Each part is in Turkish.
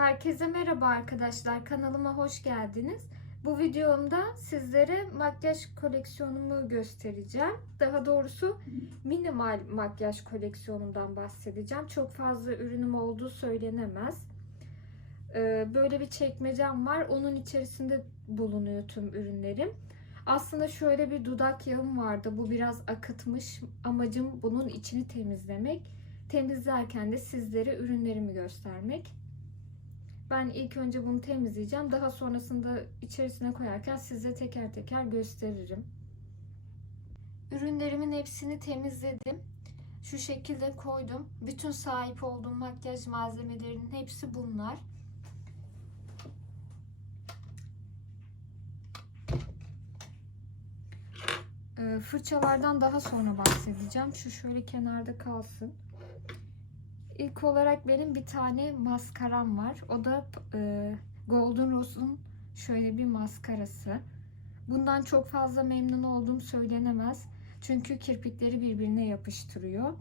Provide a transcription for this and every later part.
Herkese merhaba arkadaşlar. Kanalıma hoş geldiniz. Bu videomda sizlere makyaj koleksiyonumu göstereceğim. Daha doğrusu minimal makyaj koleksiyonumdan bahsedeceğim. Çok fazla ürünüm olduğu söylenemez. Ee, Böyle bir çekmecem var. Onun içerisinde bulunuyor tüm ürünlerim. Aslında şöyle bir dudak yağım vardı. Bu biraz akıtmış. Amacım bunun içini temizlemek. Temizlerken de sizlere ürünlerimi göstermek. Ben ilk önce bunu temizleyeceğim. Daha sonrasında içerisine koyarken size teker teker gösteririm. Ürünlerimin hepsini temizledim. Şu şekilde koydum. Bütün sahip olduğum makyaj malzemelerinin hepsi bunlar. Ee, Fırçalardan daha sonra bahsedeceğim. Şu şöyle kenarda kalsın. İlk olarak benim bir tane maskaram var. O da e, Golden Rose'un şöyle bir maskarası. Bundan çok fazla memnun olduğum söylenemez. Çünkü kirpikleri birbirine yapıştırıyor.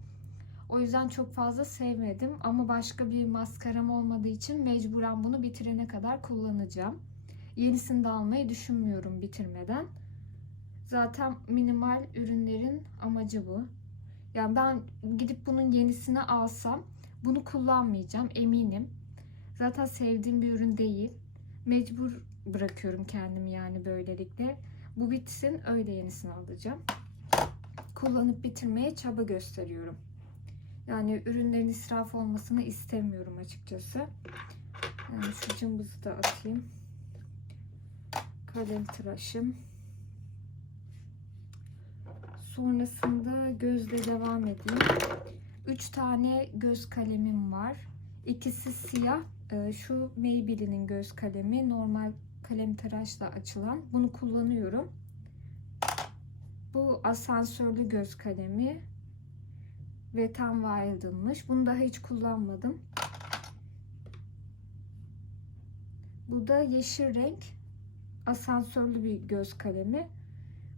O yüzden çok fazla sevmedim. Ama başka bir maskaram olmadığı için mecburen bunu bitirene kadar kullanacağım. Yenisini de almayı düşünmüyorum bitirmeden. Zaten minimal ürünlerin amacı bu. Yani ben gidip bunun yenisini alsam bunu kullanmayacağım eminim. Zaten sevdiğim bir ürün değil. Mecbur bırakıyorum kendimi yani böylelikle. Bu bitsin öyle yenisini alacağım. Kullanıp bitirmeye çaba gösteriyorum. Yani ürünlerin israf olmasını istemiyorum açıkçası. Yani şu cımbızı da atayım. Kalem tıraşım. Sonrasında gözle devam edeyim. 3 tane göz kalemim var. İkisi siyah. Ee, Şu Maybelline'in göz kalemi. Normal kalem tıraşla açılan. Bunu kullanıyorum. Bu asansörlü göz kalemi. Ve tam Wild'ınmış. Bunu daha hiç kullanmadım. Bu da yeşil renk. Asansörlü bir göz kalemi.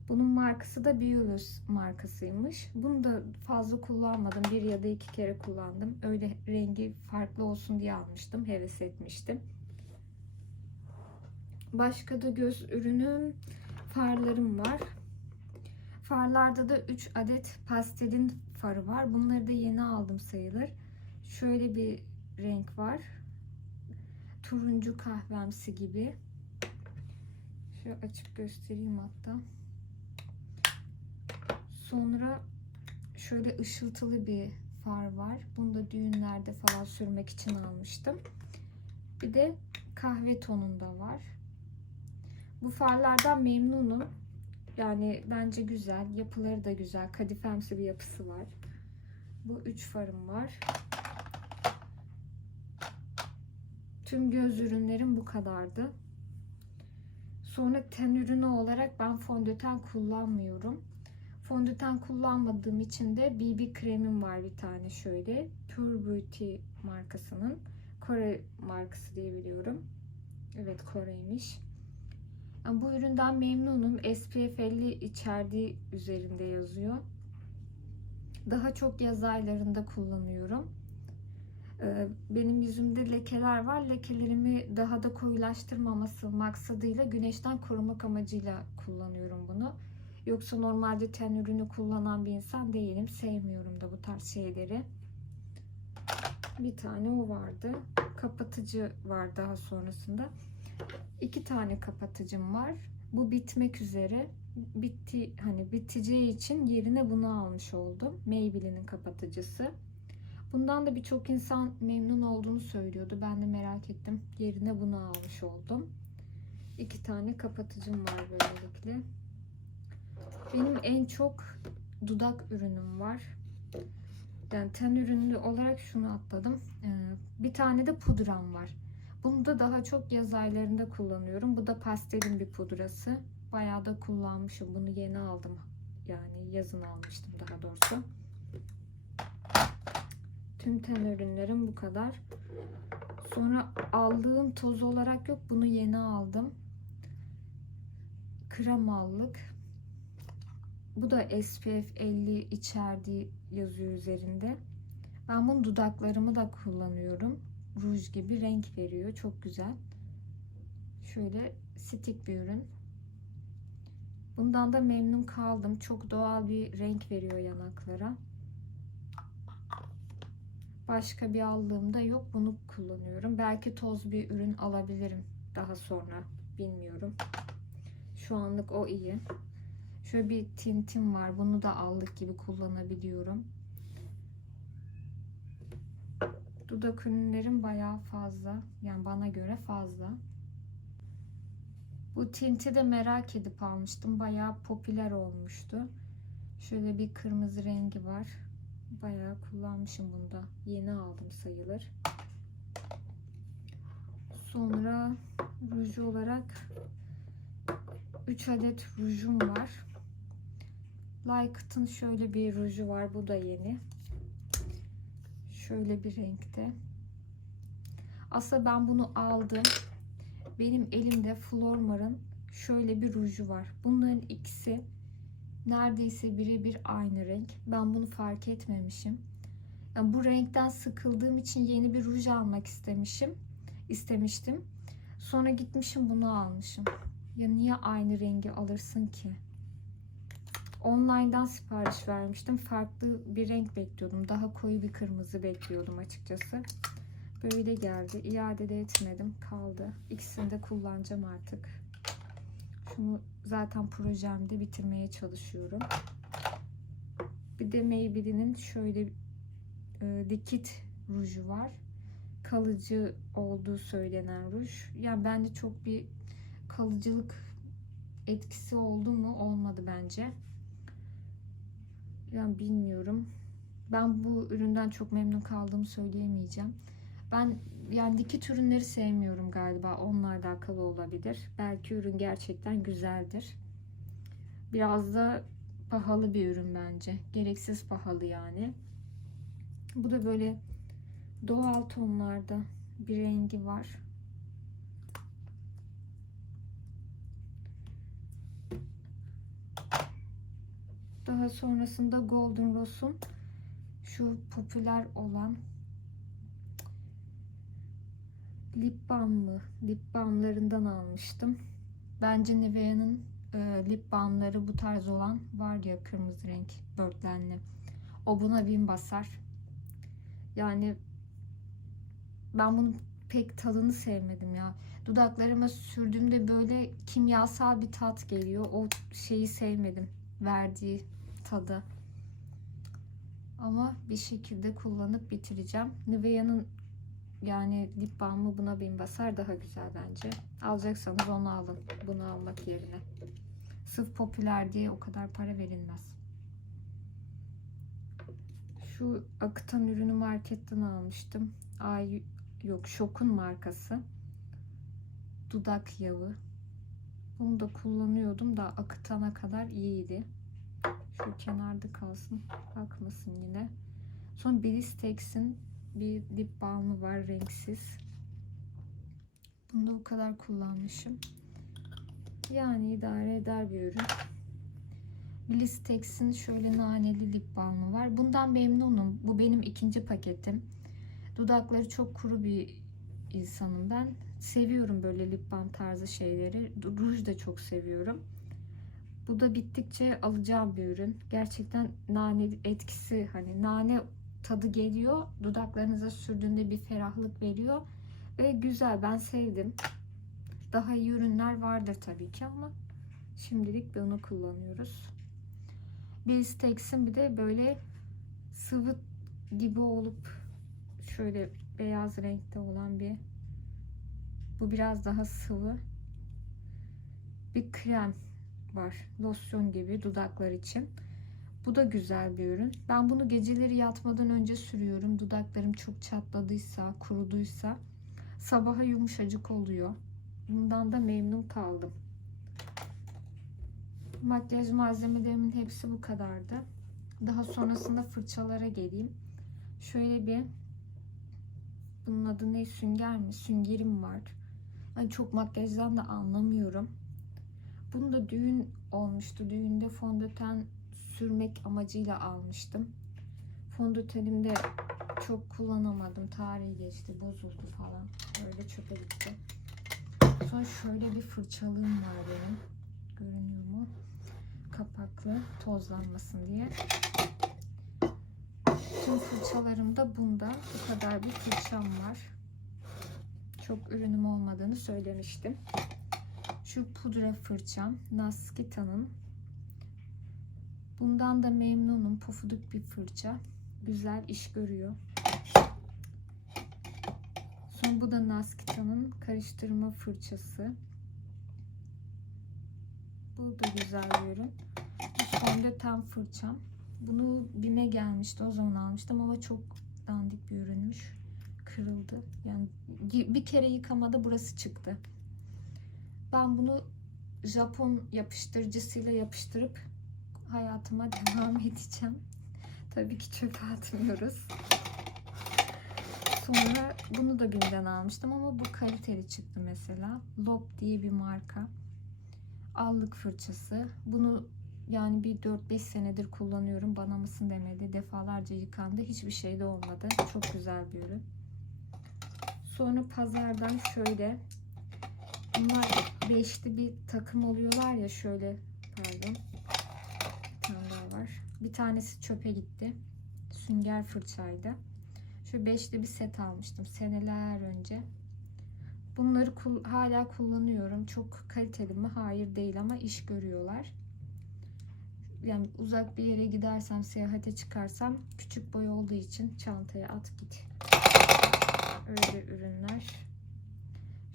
Bunun markası da Biolus markasıymış. Bunu da fazla kullanmadım. Bir ya da iki kere kullandım. Öyle rengi farklı olsun diye almıştım. Heves etmiştim. Başka da göz ürünüm farlarım var. Farlarda da 3 adet pastelin farı var. Bunları da yeni aldım sayılır. Şöyle bir renk var. Turuncu kahvemsi gibi. Şöyle açıp göstereyim hatta. Sonra şöyle ışıltılı bir far var. Bunu da düğünlerde falan sürmek için almıştım. Bir de kahve tonunda var. Bu farlardan memnunum. Yani bence güzel. Yapıları da güzel. Kadifemsi bir yapısı var. Bu üç farım var. Tüm göz ürünlerim bu kadardı. Sonra ten ürünü olarak ben fondöten kullanmıyorum. Fondöten kullanmadığım için de BB kremim var bir tane şöyle. Pure Beauty markasının. Kore markası diye biliyorum. Evet Kore'ymiş. Yani bu üründen memnunum. SPF 50 içerdiği üzerinde yazıyor. Daha çok yaz aylarında kullanıyorum. Ee, Benim yüzümde lekeler var. Lekelerimi daha da koyulaştırmaması maksadıyla güneşten korumak amacıyla kullanıyorum bunu. Yoksa normalde ten ürünü kullanan bir insan değilim. Sevmiyorum da bu tarz şeyleri. Bir tane o vardı. Kapatıcı var daha sonrasında. İki tane kapatıcım var. Bu bitmek üzere. Bitti hani biteceği için yerine bunu almış oldum. Maybelline'in kapatıcısı. Bundan da birçok insan memnun olduğunu söylüyordu. Ben de merak ettim. Yerine bunu almış oldum. İki tane kapatıcım var böylelikle. Benim en çok dudak ürünüm var. Yani ten ürünü olarak şunu atladım. Ee, bir tane de pudram var. Bunu da daha çok yaz aylarında kullanıyorum. Bu da pastelin bir pudrası. Bayağı da kullanmışım. Bunu yeni aldım. Yani yazın almıştım daha doğrusu. Tüm ten ürünlerim bu kadar. Sonra aldığım toz olarak yok. Bunu yeni aldım. Kremallık. Bu da SPF 50 içerdiği yazıyor üzerinde. Ben bunu dudaklarımı da kullanıyorum. ruj gibi renk veriyor. Çok güzel. Şöyle stick bir ürün. Bundan da memnun kaldım. Çok doğal bir renk veriyor yanaklara. Başka bir aldığımda yok. Bunu kullanıyorum. Belki toz bir ürün alabilirim daha sonra. Bilmiyorum. Şu anlık o iyi. Şöyle bir tintim var. Bunu da aldık gibi kullanabiliyorum. Dudak ürünlerim bayağı fazla. Yani bana göre fazla. Bu tinti de merak edip almıştım. Bayağı popüler olmuştu. Şöyle bir kırmızı rengi var. Bayağı kullanmışım bunda. Yeni aldım sayılır. Sonra ruj olarak 3 adet rujum var. Lycat'ın şöyle bir ruju var. Bu da yeni. Şöyle bir renkte. Aslında ben bunu aldım. Benim elimde Flormar'ın şöyle bir ruju var. Bunların ikisi neredeyse birebir aynı renk. Ben bunu fark etmemişim. Yani bu renkten sıkıldığım için yeni bir ruj almak istemişim. istemiştim. Sonra gitmişim bunu almışım. Ya niye aynı rengi alırsın ki? Online'dan sipariş vermiştim. Farklı bir renk bekliyordum. Daha koyu bir kırmızı bekliyordum açıkçası. Böyle geldi. İade de etmedim. Kaldı. İkisini de kullanacağım artık. Şunu zaten projemde bitirmeye çalışıyorum. Bir de Maybelline'in şöyle e, likit ruju var. Kalıcı olduğu söylenen ruj. Yani bende çok bir kalıcılık etkisi oldu mu? Olmadı bence. Yani bilmiyorum. Ben bu üründen çok memnun kaldığımı söyleyemeyeceğim. Ben yani dikit ürünleri sevmiyorum galiba. Onunla alakalı olabilir. Belki ürün gerçekten güzeldir. Biraz da pahalı bir ürün bence. Gereksiz pahalı yani. Bu da böyle doğal tonlarda bir rengi var. Daha sonrasında Golden Rose'un şu popüler olan lip balm mı? Lip balmlarından almıştım. Bence Nivea'nın e, lip balmları bu tarz olan var ya kırmızı renk börtlenli. O buna bin basar. Yani ben bunun pek tadını sevmedim ya. Dudaklarıma sürdüğümde böyle kimyasal bir tat geliyor. O şeyi sevmedim. Verdiği tadı. Ama bir şekilde kullanıp bitireceğim. Nivea'nın yani lip balmı buna bin basar daha güzel bence. Alacaksanız onu alın. Bunu almak yerine. Sırf popüler diye o kadar para verilmez. Şu akıtan ürünü marketten almıştım. Ay yok Şok'un markası. Dudak yağı. Bunu da kullanıyordum da akıtana kadar iyiydi. Şu kenarda kalsın. Bakmasın yine. Sonra Blistex'in bir lip balmı var renksiz. Bunu da o kadar kullanmışım. Yani idare eder bir ürün. Blistex'in şöyle naneli lip balmı var. Bundan memnunum. Bu benim ikinci paketim. Dudakları çok kuru bir insanım ben. Seviyorum böyle lip balm tarzı şeyleri. Ruj da çok seviyorum. Bu da bittikçe alacağım bir ürün. Gerçekten nane etkisi hani nane tadı geliyor. Dudaklarınıza sürdüğünde bir ferahlık veriyor. Ve güzel ben sevdim. Daha iyi ürünler vardır tabii ki ama şimdilik bunu kullanıyoruz. Blistex'in bir de böyle sıvı gibi olup şöyle beyaz renkte olan bir bu biraz daha sıvı bir krem var. Losyon gibi dudaklar için. Bu da güzel bir ürün. Ben bunu geceleri yatmadan önce sürüyorum. Dudaklarım çok çatladıysa, kuruduysa sabaha yumuşacık oluyor. Bundan da memnun kaldım. Makyaj malzemelerimin hepsi bu kadardı. Daha sonrasında fırçalara geleyim. Şöyle bir bunun adı ne? Sünger mi? Süngerim var. Ben çok makyajdan da anlamıyorum. Bunu da düğün olmuştu. Düğünde fondöten sürmek amacıyla almıştım. Fondötenimde çok kullanamadım. Tarihi geçti, bozuldu falan. Öyle çöpe gitti. Sonra şöyle bir fırçalığım var benim. Görünüyor mu? Kapaklı tozlanmasın diye. Tüm fırçalarımda bunda bu kadar bir fırçam var. Çok ürünüm olmadığını söylemiştim. Şu pudra fırçam Naskita'nın. Bundan da memnunum. Pofuduk bir fırça. Güzel iş görüyor. Sonra bu da Naskita'nın karıştırma fırçası. Bu da güzel bir ürün. Bu fondöten fırçam. Bunu BİM'e gelmişti. O zaman almıştım ama çok dandik bir ürünmüş. Kırıldı. Yani bir kere yıkamada burası çıktı. Ben bunu Japon yapıştırıcısıyla yapıştırıp hayatıma devam edeceğim. Tabii ki çöpe atmıyoruz. Sonra bunu da BİM'den almıştım ama bu kaliteli çıktı mesela. Lob diye bir marka. Allık fırçası. Bunu yani bir 4-5 senedir kullanıyorum. Bana mısın demedi. Defalarca yıkandı. Hiçbir şey de olmadı. Çok güzel bir ürün. Sonra pazardan şöyle bunlar beşli bir takım oluyorlar ya şöyle pardon. Bir tane daha var. Bir tanesi çöpe gitti. Sünger fırçaydı. Şu beşli bir set almıştım seneler önce. Bunları kul- hala kullanıyorum. Çok kaliteli mi? Hayır değil ama iş görüyorlar. Yani uzak bir yere gidersem, seyahate çıkarsam küçük boy olduğu için çantaya at git. Öyle ürünler.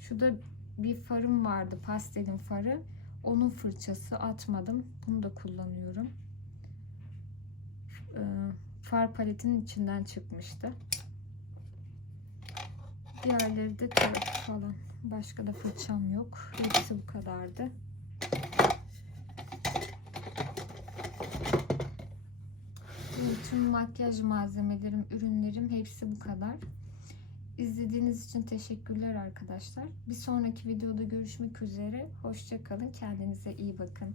Şu da bir farım vardı, pastelin farı. Onun fırçası atmadım. Bunu da kullanıyorum. Ee, far paletinin içinden çıkmıştı. Diğerleri de falan. Başka da fırçam yok. Hepsi bu kadardı. Tüm makyaj malzemelerim, ürünlerim hepsi bu kadar. İzlediğiniz için teşekkürler arkadaşlar. Bir sonraki videoda görüşmek üzere. Hoşçakalın. Kendinize iyi bakın.